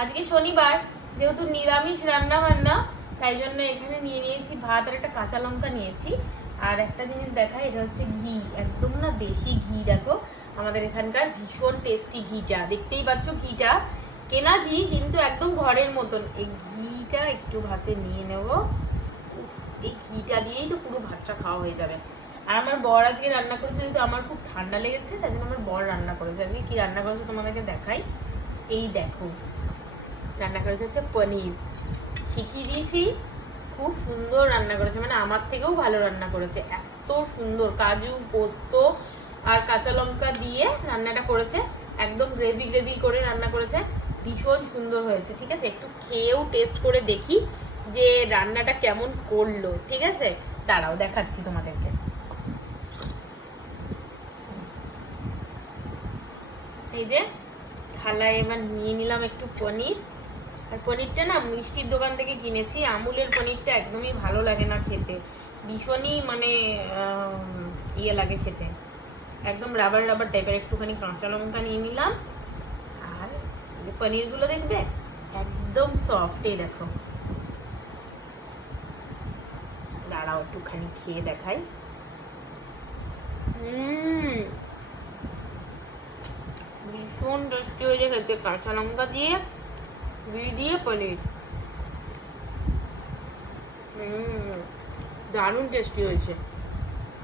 আজকে শনিবার, যেহেতু নিরামিষ রান্না বান্না, তাই জন্য এখানে নিয়ে নিয়েছি ভাত আর একটা কাঁচা লঙ্কা নিয়েছি। আর একটা জিনিস দেখা, এটা হচ্ছে ঘি, একদম না দেশি ঘি। দেখো আমাদের এখানকার ভীষণ টেস্টি ঘিটা, দেখতেই পাচ্ছ ঘিটা কেনা ঘি কিন্তু একদম ঘরের মতন। এই ঘিটা একটু ভাতে নিয়ে নেব। এই ঘিটা দিয়েই তো পুরো ভাতটা খাওয়া হয়ে যাবে। আর আমার বর আজকে রান্না করেছে, যেহেতু আমার খুব ঠান্ডা লেগেছে তাই জন্য আমার বর রান্না করেছে। আজকে কি রান্না করেছে তোমাদেরকে দেখাই। এই দেখো, রান্না করেছে হচ্ছে পনির। শিখিয়ে দিয়েছি, খুব সুন্দর রান্না করেছে, মানে আমার থেকেও ভালো রান্না করেছে। এত সুন্দর কাজু পোস্ত আর কাঁচা লঙ্কা দিয়ে রান্নাটা করেছে, একদম গ্রেভি গ্রেভি করে রান্না করেছে, ভীষণ সুন্দর হয়েছে। ঠিক আছে, একটু খেয়েও টেস্ট করে দেখি যে রান্নাটা কেমন করলো। ঠিক আছে, দাঁড়াও দেখাচ্ছি তোমাদেরকে। এই যে থালায় এবার নিয়ে নিলাম একটু পনির। আর পনিরটা না মিষ্টির দোকান থেকে কিনেছি। আমুলের পনিরটা একদমই ভালো লাগে না খেতে, ভীষণই মানে ইয়ে লাগে খেতে, একদম রাবার রাবার টাইপের। একটুখানি কাঁচা লঙ্কা নিয়ে নিলাম। আর এই পনিরগুলো দেখবে একদম সফট। এই দেখো, দাঁড়াও একটুখানি খেয়ে দেখাই। ভীষণ টেস্টি হয়েছে খেতে, কাঁচা লঙ্কা দিয়ে ঘি দিয়ে পনির। দারুণ টেস্টি হয়েছে।